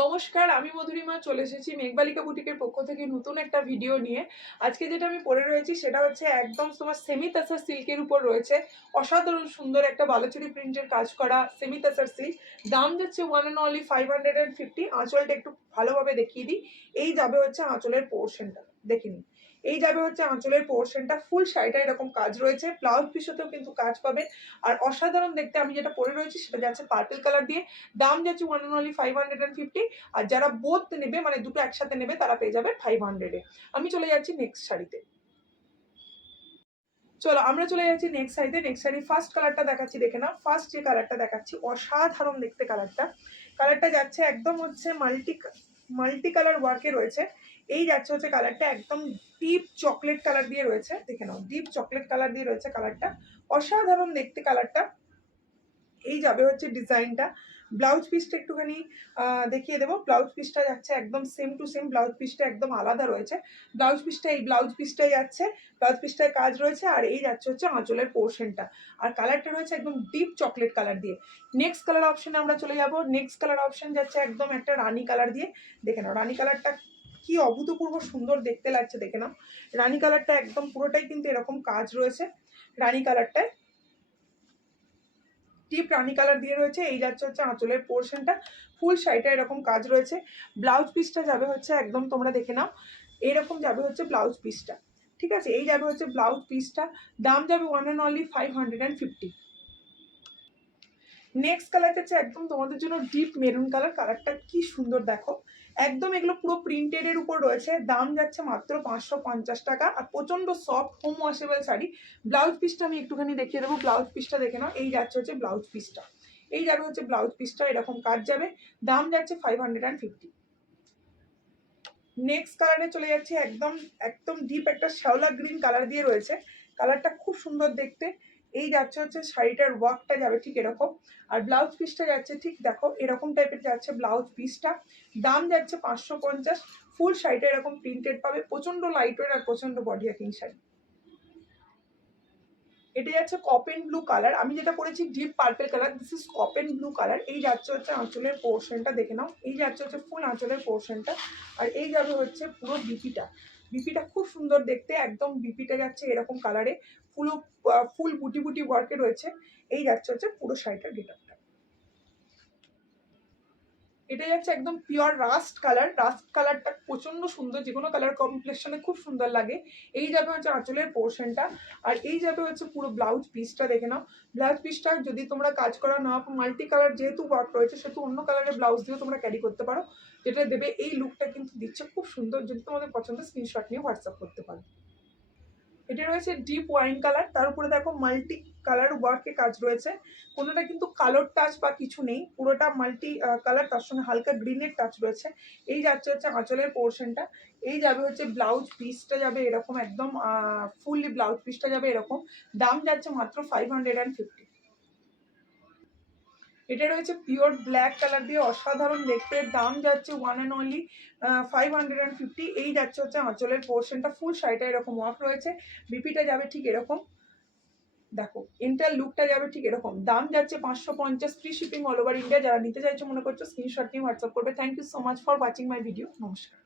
নমস্কার, আমি মধুরিমা চলে এসেছি মেঘবালিকা বুটিকের পক্ষ থেকে নতুন একটা ভিডিও নিয়ে। আজকে যেটা আমি পরে রয়েছি সেটা হচ্ছে একদম তোমার সেমি তাসার সিল্কের উপর রয়েছে অসাধারণ সুন্দর একটা বালুচরী প্রিন্টের কাজ করা সেমি তাসার সিল্ক। দাম যাচ্ছে ওয়ান অ্যান্ড অনলি 550। আঁচলটা একটু ভালোভাবে দেখিয়ে দিই। এই যাবে হচ্ছে আঁচলের পোর্শনটা, দেখে নিন। এই যাবে হচ্ছে আঁচলের পোর্শনটা, ফুল শাড়িটা এরকম কাজ রয়েছে, ব্লাউজ পিসেতেও কিন্তু কাজ পাবে। আর অসাধারণ দেখতে আমি যেটা পরে রয়েছি সেটা যাচ্ছে পার্পল কালার দিয়ে। দাম যাচ্ছে ওয়ান অ্যান্ড অনলি 550। আর যারা বোথ নেবে মানে দুটো একসাথে নেবে তারা পেয়ে যাবে 500-এ। আমি চলে যাচ্ছি নেক্সট শাড়িতে। চলো আমরা চলে যাচ্ছি নেক্সট শাড়িতে। নেক্সট শাড়ি ফার্স্ট কালারটা দেখাচ্ছি, দেখে না। ফার্স্ট যে কালারটা দেখাচ্ছি অসাধারণ দেখতে কালারটা। কালারটা যাচ্ছে একদম হচ্ছে মাল্টি কালার ওয়ার্কে রয়েছে। এই যাচ্ছে হচ্ছে কালারটা একদম ডিপ চকলেট কালার দিয়ে রয়েছে, দেখে নাও, ডিপ চকলেট কালার দিয়ে রয়েছে কালারটা। অসাধারণ দেখতে কালারটা। এই যাবে হচ্ছে ডিজাইনটা। ব্লাউজ পিসটা একটুখানি দেখিয়ে দেবো। ব্লাউজ পিসটা যাচ্ছে একদম সেম টু সেম, ব্লাউজ পিসটা একদম আলাদা রয়েছে। ব্লাউজ পিসটা এই ব্লাউজ পিসটাই যাচ্ছে, ব্লাউজ পিসটায় কাজ রয়েছে। আর এই যাচ্ছে হচ্ছে আঁচলের পোর্শনটা। আর কালারটা রয়েছে একদম ডিপ চকলেট কালার দিয়ে। নেক্সট কালার অপশনে আমরা চলে যাব। নেক্সট কালার অপশন যাচ্ছে একদম একটা রানী কালার দিয়ে। দেখে নাও রানী কালারটা কি অভূতপূর্ব সুন্দর দেখতে লাগছে, দেখে নাও। রানী কালারটা একদম পুরোটাই কিন্তু এরকম কাজ রয়েছে রানী কালারটায়, ডিপ রানি কালার দিয়ে রয়েছে। এই যাচ্ছে হচ্ছে আঁচলের পোর্শনটা, ফুল শাড়িটা এরকম কাজ রয়েছে। ব্লাউজ পিসটা যাবে হচ্ছে একদম, তোমরা দেখে নাও, এরকম যাবে হচ্ছে ব্লাউজ পিসটা। ঠিক আছে, এই যাবে হচ্ছে ব্লাউজ পিসটা। দাম যাবে one and only 550। Next colour হচ্ছে একদম তোমাদের জন্য ডিপ মেরুন কালার। কালারটা কি সুন্দর দেখো, একদম এগুলো পুরো প্রিন্টেড এর উপর রয়েছে। দাম যাচ্ছে মাত্র 550 টাকা। আর প্রচন্ড soft home washable sari. Blouse পিসটা আমি একটুখানি দেখিয়ে দেবো। ব্লাউজ পিসটা দেখে নাও, এই যাচ্ছে হচ্ছে ব্লাউজ পিসটা। এই যাবে হচ্ছে ব্লাউজ পিসটা, এরকম কাজ যাবে। দাম যাচ্ছে 550। নেক্সট কালারে চলে যাচ্ছে একদম একদম ডিপ একটা শ্যাওলা গ্রিন কালার দিয়ে রয়েছে। কালারটা খুব সুন্দর দেখতে। এই যাচ্ছে হচ্ছে শাড়িটার ওয়ার্কটা যাবে ঠিক এরকম। আর ব্লাউজ পিসটা যাচ্ছে ঠিক দেখো এরকম টাইপের যাচ্ছে ব্লাউজ পিসটা। দাম যাচ্ছে 550। ফুল শাড়িটা এরকম প্রিন্টেড পাবে, প্রচন্ড লাইট ওয়েট আর প্রচন্ড বডি হাকিং শাড়ি। এটা যাচ্ছে কপেন ব্লু কালার, আমি যেটা পরেছি deep purple colour, this is copen blue colour. এই যাচ্ছে হচ্ছে আঁচলের পোর্শনটা, দেখে নাও। এই যাচ্ছে হচ্ছে ফুল আঁচলের পোর্শনটা। আর এই যাবে হচ্ছে পুরো বিপিটা। বিপিটা খুব সুন্দর দেখতে, একদম বিপিটা যাচ্ছে এরকম কালারে, পুরো ফুল বুটি বুটি ওয়ার্কে রয়েছে। এই যাচ্ছে হচ্ছে পুরো শাড়িটার গেটআপটা। এটা যাচ্ছে একদম পিওর রাস্ট কালার। রাস্ট কালারটা প্রচন্ড সুন্দর, যে কোনো কালার কম্প্লেকশনে খুব সুন্দর লাগে। এই যাবে হচ্ছে আঁচলের পোর্শনটা। আর এই যাবে হচ্ছে পুরো ব্লাউজ পিসটা, দেখে নাও। ব্লাউজ পিসটা যদি তোমরা কাজ করা না মাল্টি কালার যেহেতু ওয়ার্ক রয়েছে, সেহেতু অন্য কালারের ব্লাউজ দিয়েও তোমরা ক্যারি করতে পারো। যেটা দেবে এই লুকটা কিন্তু দিচ্ছে খুব সুন্দর। যদি তোমাদের পছন্দ স্ক্রিনশট নিয়ে হোয়াটসঅ্যাপ করতে পারো। এটা রয়েছে ডিপ ওয়াইন কালার, তার উপরে দেখো মাল্টি কালার ওয়ার্কে কাজ রয়েছে। কোনোটা কিন্তু কালোর টাচ বা কিছু নেই, পুরোটা মাল্টি কালার, তার সঙ্গে হালকা গ্রিনের টাচ রয়েছে। এই যাচ্ছে হচ্ছে আঁচলের পোর্শনটা। এই যাবে হচ্ছে ব্লাউজ পিসটা যাবে এরকম একদম ফুললি ব্লাউজ পিসটা যাবে এরকম। দাম যাচ্ছে মাত্র 550। এটা রয়েছে পিওর ব্ল্যাক কালার দিয়ে, অসাধারণ দেখতে। দাম যাচ্ছে ওয়ান অ্যান্ড অনলি 550। এই যাচ্ছে হচ্ছে আঁচলের পোর্শনটা, ফুল শাড়িটা এরকম ওয়ার্ক রয়েছে। বিপিটা যাবে ঠিক এরকম, দেখো এন্টার লুকটা যাবে ঠিক এরকম। দাম যাচ্ছে 550, free shipping all over India. যারা নিতে চাইছো মনে করছো স্ক্রিনশট নিয়ে হোয়াটসঅ্যাপ করবে। Thank you so much for watching my video. নমস্কার।